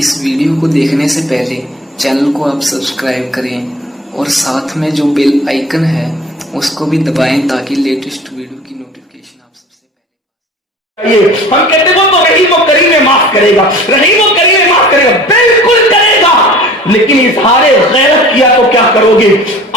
اس video کو دیکھنے سے پہلے چینل کو آپ سبسکرائب کریں اور ساتھ میں جو بیل آئیکن ہے اس کو بھی دبائیں تاکہ لیٹسٹ ویڈیو کی نوٹیفیکیشن آپ سب سے پہلے ہم کہتے ہیں وہ تو رحیم و کریم معاف کرے گا، رحیم و کریم معاف کرے گا، بالکل کرے گا، لیکن اظہار غیرت کیا تو کیا کرو گے؟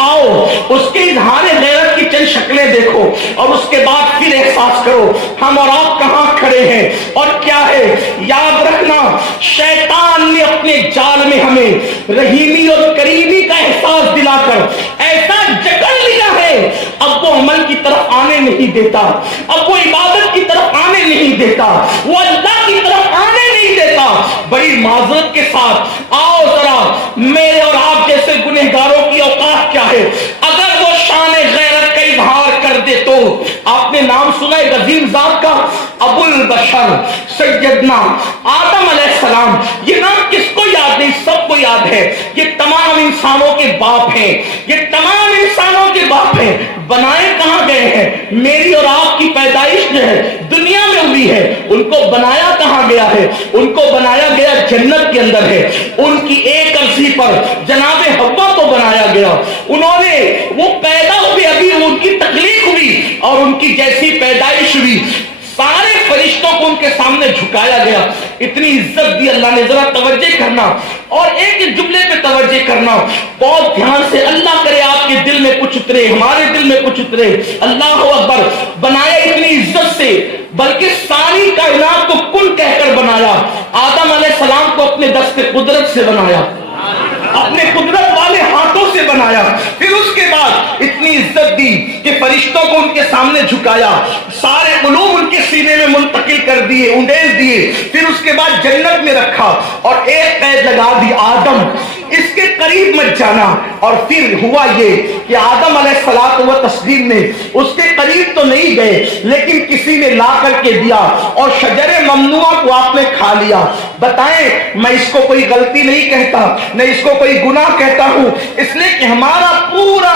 آؤ اس کے اظہار غیرت کی چند شکلیں دیکھو اور اس کے بعد پھر احساس کرو ہم اور آپ کہاں کھڑے ہیں اور کیا ہے۔ یاد رکھنا شیطان نے اپنے جال میں ہمیں رحیمی اور کریمی کا احساس دلا کر ایسا جکڑ لیا ہے، اب وہ عمل کی طرف آنے نہیں دیتا، اب وہ عبادت کی طرف آنے نہیں دیتا، وہ اللہ کی طرف آنے نہیں دیتا۔ بڑی معذرت کے ساتھ آؤ ذرا میرے اور آپ جیسے گنہگاروں کی اوقات کیا ہے، اگر وہ شان غیرت کا اظہار کر دے تو آپ نے نام سنا ہے عظیم ذات کا ابو البشر سیدنا آدم علیہ السلام۔ یہ نام کس کو یاد نہیں؟ سب کو یاد ہے۔ یہ تمام انسانوں کے باپ ہیں، یہ تمام انسانوں کے باپ ہیں۔ بنائے کہاں گئے ہیں؟ میری اور آپ کی پیدائش جو ہے دنیا میں ہوئی ہے، ان کو بنایا کہاں گیا ہے؟ ان کو بنایا گیا جنت کے اندر ہے۔ ان کی ایک عرصی پر جناب حوا کو بنایا گیا، انہوں نے وہ پیدا ہوئے، ابھی ان کی تخلیق ہوئی اور ان کی جیسی پیدائش ہوئی سارے فرشتوں کو ان کے سامنے جھکایا گیا، اتنی عزت دی اللہ نے۔ ذرا توجہ کرنا اور ایک جملے پہ توجہ کرنا بہت دھیان سے، اللہ کرے آپ کے دل میں کچھ اترے، ہمارے دل میں کچھ اترے۔ اللہ اکبر، بنایا اتنی عزت سے، بلکہ ساری کائنات کو کن کہہ کر بنایا۔ آدم علیہ السلام کو اپنے دست قدرت سے بنایا، اپنے قدرت والے ہاتھوں سے بنایا، پھر اس کے بعد اتنی عزت دی کہ فرشتوں کو ان کے سامنے جھکایا، سارے علوم ان کے سینے میں منتقل کر دیے، انڈیز دیے، پھر اس کے بعد جنت میں رکھا اور ایک قید لگا دی، آدم اس کے قریب مت جانا۔ اور پھر ہوا یہ کہ آدم علیہ السلام و تسلیم نے اس کے قریب تو نہیں گئے، لیکن کسی نے لا کر کے دیا اور شجر ممنوعہ کو آپ نے کھا لیا۔ بتائیں، میں اس کو کوئی غلطی نہیں کہتا، میں اس کو کوئی گناہ کہتا ہوں، اس لیے کہ ہمارا پورا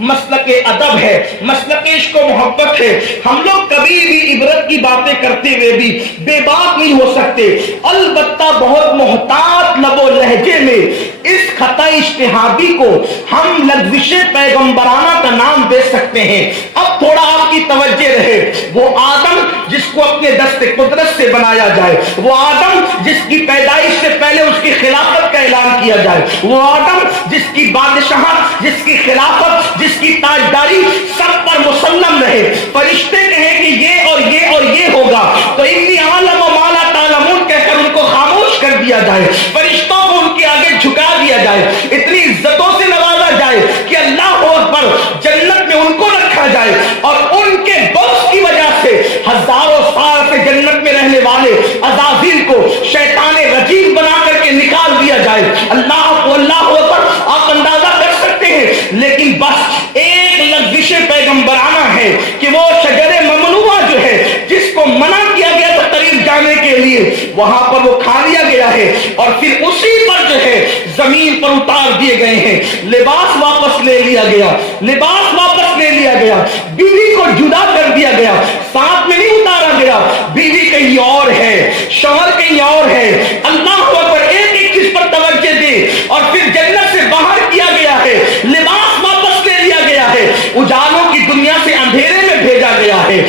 مسلک ادب ہے، مسلک عشق و محبت ہے۔ ہم لوگ کبھی بھی عبرت کی باتیں کرتے ہوئے بھی بے بات نہیں ہو سکتے، البتہ بہت محتاط لب و لہجے میں اس خطا اجتہادی کو ہم لغزش پیغمبرانہ کا نام دے سکتے ہیں۔ اب تھوڑا آپ کی توجہ رہے، وہ آدم جس کو اپنے دست قدرت سے بنایا جائے، وہ آدم جس کی پیدائش سے پہلے اس کی خلافت کا اعلان کیا جائے، وہ آدم جس کی بادشاہت، جس کی خلافت، جس کی تاجداری سب پر مسلم رہے۔ فرشتے کہیں کہ یہ اور یہ اور یہ ہوگا تو انی عالم و ما لا تعلمون کہہ کر ان کو خاموش کر دیا جائے، فرشتوں کو ان کے آگے جھکا دیا جائے، اتنی عزتوں سے نوازا جائے کہ اللہ اکبر جنت میں ان کو رکھا جائے اور ان کے بغض کی وجہ سے ہزاروں سال سے جنت میں رہنے والے عزازیل کو شیطان رجیم بنا کر کے نکال دیا جائے۔ اللہ اکبر، آپ اندازہ کر سکتے ہیں، لیکن بس ایک لغزش پیغمبرانہ ہے کہ وہ شجر ممنوعہ جو ہے جس کو منع کیا گیا تھا قریب جانے کے لیے، وہاں پر وہ کھا لیا گیا ہے اور پھر اسی پر جو ہے زمین پر اتار دیے گئے ہیں، لباس واپس لے لیا گیا، لباس واپس لے لیا گیا، بیوی کو جدا کر دیا گیا، ساتھ میں نہیں اتارا گیا، بیوی کہیں اور ہے، شوہر کہیں اور ہے۔ اللہ اکبر، ایک ایک چیز پر توجہ دے اور پھر جنت سے باہر کیا گیا ہے، لباس واپس لے لیا گیا ہے، اجالوں کی دنیا سے اندھیرے میں بھیجا گیا ہے،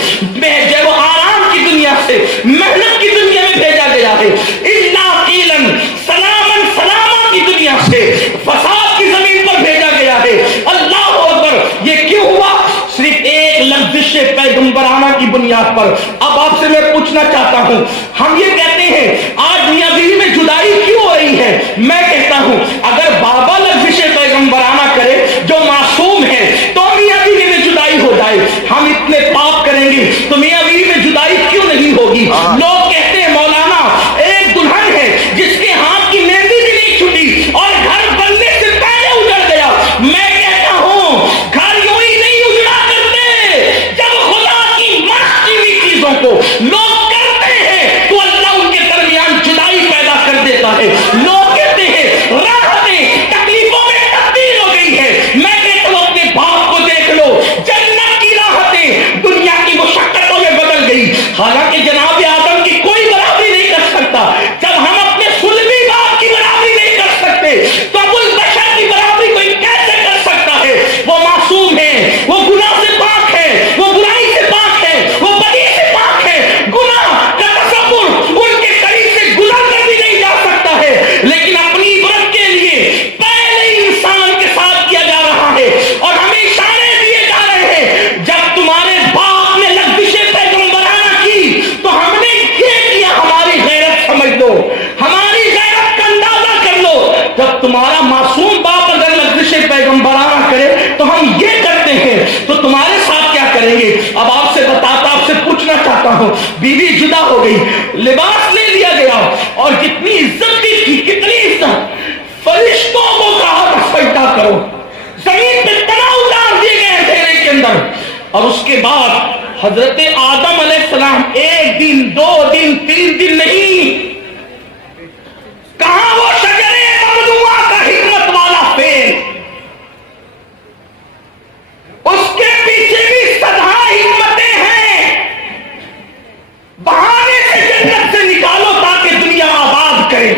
جب آرام کی دنیا سے محنت کی دنیا میں بھیجا گیا ہے، الا قیلا سلاما سلاما کی دنیا سے فساد کی زمین پر بھیجا گیا ہے۔ اللہ اکبر، یہ کیوں ہوا؟ صرف ایک لغزش پیغمبرانہ کی بنیاد پر۔ اب آپ سے میں پوچھنا چاہتا ہوں، ہم یہ کہتے ہیں آج میاں بیوی میں جدائی کیوں ہو رہی ہے؟ میں کہتا ہوں اگر بابا لغزش پیغمبرانہ کرے جو معصوم ہے تو میاں بیوی میں جدائی ہو جائے۔ ہم اتنے پاپ کریں گے تو میاں بیوی میں جدائی کیوں نہیں ہوگی؟ لوگ کہتے ہیں مولانا ایک دلہن ہے جس کے ہاتھ کی مہندی بھی نہیں چھٹی اور گھر بننے سے پہلے اجڑ گیا۔ میں کہتا ہوں گھر یوں ہی نہیں اجڑا کرتے، جب خدا کی منع کی ہوئی چیزوں کو لوگ کرتے ہیں تو اللہ جب تمہارا معصوم باپ اگر لغزش پیغمبرانہ کرے تو ہم یہ کرتے ہیں تو تمہارے ساتھ کیا کریں گے؟ اب آپ سے بتاتا، آپ سے پوچھنا چاہتا ہوں، بیوی جدا ہو گئی، لباس لے لیا گیا، اور جتنی عزت دی تھی، کتنی عزت، فرشتوں کو کہا تھا سجدہ کرو، زمین پہ تنا اتار دیے گئے اندھیرے کے اندر، اور اس کے بعد حضرت آدم علیہ السلام 1 دن 2 دن 3 دن نہیں، کہاں وہ شجرے ممنوعہ کا حکمت والا فیل، اس کے پیچھے بھی سدا حکمتیں ہیں، بہانے سے جنت سے نکالو تاکہ دنیا آباد کرے۔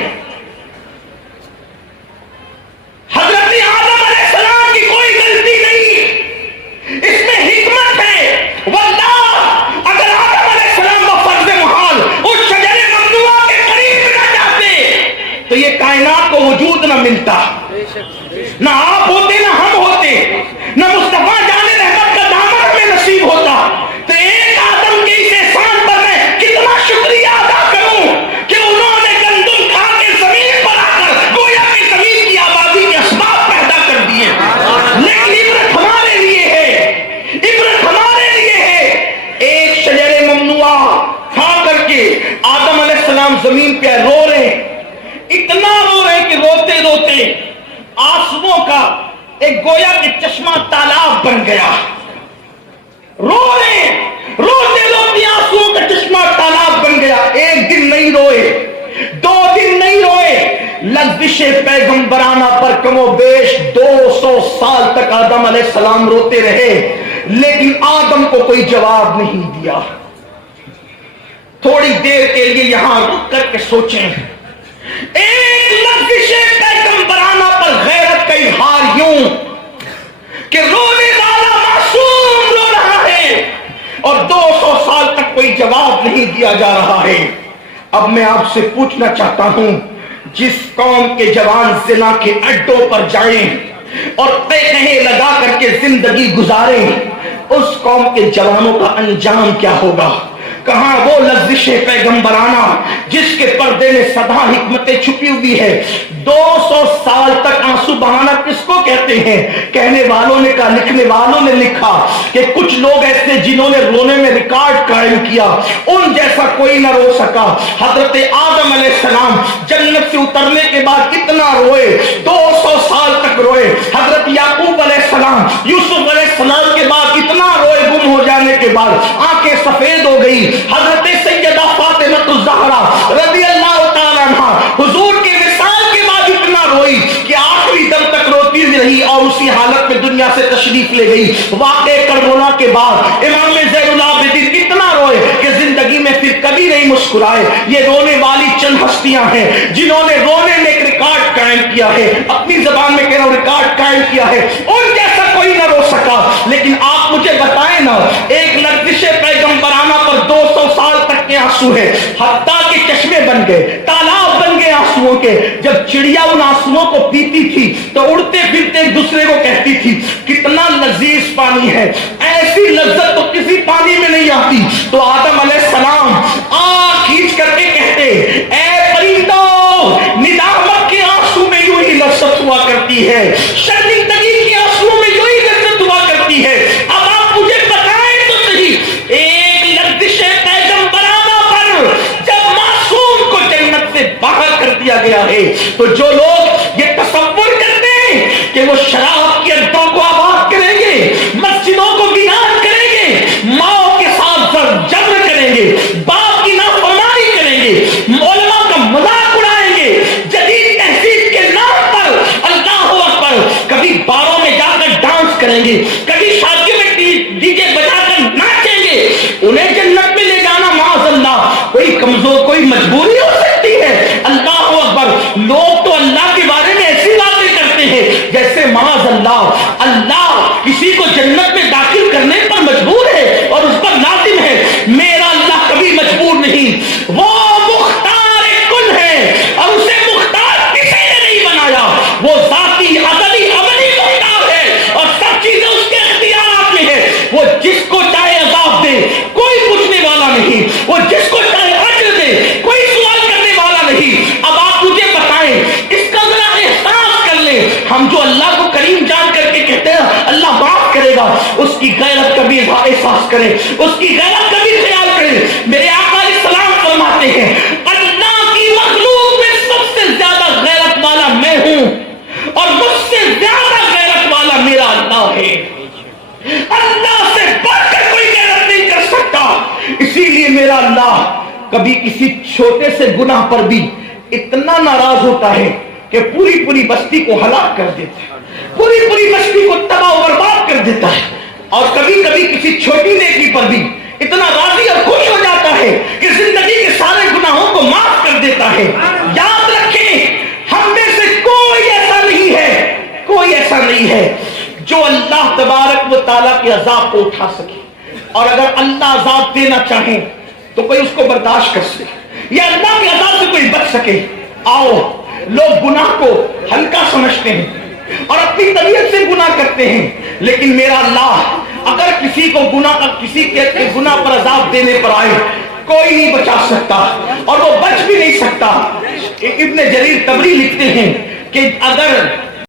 حضرت آدم علیہ السلام کی کوئی غلطی نہیں، اس میں حکمت ہے، واللہ اگر آدم علیہ السلام بفرض محال اس شجرے ممنوعہ کے قریب نہ جاتے تو یہ کائنات کو وجود نہ ملتا، نہ آپ ہوتے نہ ہم ہوتے، نہ مصطفیٰ جان رحمت کا دامن ہمیں نصیب ہوتا۔ تو ایک آدم کے اس احسان پر میں کتنا شکریہ ادا کروں کہ انہوں نے گندم کھا کے زمین پر آ کر گویا کہ زمین کی آبادی کے اسباب پیدا کر دیے، لیکن عبرت ہمارے لیے ہے، عبرت ہمارے لیے ہے۔ ایک شجر ممنوعہ کھا کر کے آدم علیہ السلام زمین پہ رو رہے، اتنا رو رہے کہ روتے روتے آنسوؤں کا ایک گویا کہ چشمہ تالاب بن گیا، رو رہے روتے روتے آنسوؤں کا چشمہ تالاب بن گیا۔ 1 دن نہیں روئے، 2 دن نہیں روئے، لغزش پیغمبرانہ پر کم و بیش 200 سال تک آدم علیہ السلام روتے رہے، لیکن آدم کو کوئی جواب نہیں دیا۔ تھوڑی دیر کے لیے یہاں رک کر کے سوچیں، ایک لغزش پیغمبرانہ پر غیرت کا اظہار یوں کہ رونے والا معصوم رو رہا ہے اور 200 سال تک کوئی جواب نہیں دیا جا رہا ہے۔ اب میں آپ سے پوچھنا چاہتا ہوں، جس قوم کے جوان زنا کے اڈوں پر جائیں اور قہقہے لگا کر کے زندگی گزاریں، اس قوم کے جوانوں کا انجام کیا ہوگا؟ کہاں وہ لغزش پیغمبرانہ جس کے پردے میں سدا حکمتیں چھپی ہوئی ہے؟ 200 سال تک آنسو بہانا کس کو کہتے ہیں؟ کہنے والوں نے کہا، لکھنے والوں نے لکھا کہ کچھ لوگ ایسے جنہوں نے رونے میں ریکارڈ قائم کیا، ان جیسا کوئی نہ رو سکا۔ حضرت آدم علیہ السلام جنت سے اترنے کے بعد کتنا روئے، 200 سال تک روئے۔ حضرت یعقوب علیہ السلام یوسف علیہ السلام کے بعد اتنا روئے، گم ہو جانے کے بعد آنکھیں سفید ہو گئی۔ حضرت سیدہ فاطمہ الزہرا رضی اللہ تعالیٰ عنہ حضور کے وصال کے بعد اتنا روئی کہ آخری دم تک روتی رہی اور اسی حالت میں دنیا سے تشریف لے گئی۔ واقعہ کربلا کے بعد امام زین العابدین اتنا روئے کہ زندگی میں پھر کبھی نہیں مسکرائے۔ یہ رونے والی چند ہستیاں ہیں جنہوں نے رونے میں ایک ریکارڈ قائم کیا ہے، اپنی زبان میں کہہ رہا ہوں ریکارڈ قائم کیا ہے، ان جیسا کوئی نہ رو سکا۔ لیکن آپ مجھے بتائیں نا، ایک لغزش پیغمبرانہ پر 200 سال تک کے آنسو ہے، حتیٰ کہ چشمے بن گئے، تالاب بن گئے آنسوؤں کے۔ جب چڑیا ان آنسوؤں کو پیتی تھی تو اڑتے پھرتے ایک دوسرے کو کہتی تھی کتنا لذیذ پانی ہے، ایسی لذت تو کسی پانی میں نہیں آتی۔ تو آدم علیہ السلام آنکھ کھینچ کر کے کہتے، اے پرندوں، ندامت کے آنسو میں یوں ہی لذت ہوا کرتی ہے، شرمندگی کے آنسو میں یوں ہی لذت ہوا کرتی ہے۔ اب آپ مجھے بتائیں تو صحیح، ایک لغزش پیغمبرانہ پر جب معصوم کو جنت سے باہر کر دیا گیا ہے تو جو لوگ یہ تصور کرتے ہیں کہ وہ شراب کے اڈوں کو آباد کریں گے، مسجدوں کو ویران کریں گے، ماؤں کے ساتھ جبر کریں گے، باپ کی نافرمانی کریں گے، علماء کا مذاق اڑائیں گے، جدید تہذیب کے نام پر اللہ اکبر کبھی باروں میں جا کر ڈانس کریں گے، کبھی شادیوں میں ڈی جے بجا کر ناچیں گے، انہیں جنت میں لے جانا معاذ اللہ کوئی کمزور کوئی مجبوری ہو سکتی ہے؟ اللہ اکبر، لوگ تو اللہ کے بارے میں ایسی باتیں کرتے ہیں جیسے معاذ اللہ کسی کو جنت میں داخل کرنے پر مجبور ہے اور اس پر لازم ہے۔ میرا اللہ کبھی مجبور نہیں، وہ مختار کل ہے اور اسے مختار کسی نے نہیں بنایا، وہ ذاتی ازلی ابدی مختار ہے اور سب چیزیں اس کے اختیارات میں ہے۔ وہ جس کو چاہے عذاب دے، کوئی پوچھنے والا نہیں، وہ جس کو چاہے اجر دے، کوئی سوال کرنے احساس کرے, اس کی غیرت کا بھی خیال کرے. میرے آقا علیہ السلام فرماتے ہیں اللہ کی مخلوق میں سب سے زیادہ غیرت والا میں ہوں اور مجھ سے زیادہ غیرت والا میرا اللہ ہے. اللہ سے بڑھ کر کوئی غیرت نہیں کر سکتا. اسی لیے میرا اللہ کبھی کسی چھوٹے سے گناہ پر بھی اتنا ناراض ہوتا ہے کہ پوری پوری بستی کو ہلاک کر دیتا ہے, پوری پوری بستی کو تباہ و برباد کر دیتا ہے. اور کبھی کبھی کسی چھوٹی نیکی پر بھی اتنا راضی اور خوش ہو جاتا ہے کہ زندگی کے سارے گناہوں کو معاف کر دیتا ہے. یاد رکھیں ہم میں سے کوئی ایسا نہیں ہے, کوئی ایسا نہیں ہے جو اللہ تبارک و تعالیٰ کے عذاب کو اٹھا سکے. اور اگر اللہ عذاب دینا چاہے تو کوئی اس کو برداشت کر سکے یا اللہ کے عذاب سے کوئی بچ سکے. آؤ, لوگ گناہ کو ہلکا سمجھتے ہیں اور اپنی طبیعت سے گناہ کرتے ہیں, لیکن میرا اللہ اگر کسی کو کسی کے گناہ پر عذاب دینے پر آئے کوئی نہیں بچا سکتا اور وہ بچ بھی نہیں سکتا. ابن جریر طبری لکھتے ہیں کہ اگر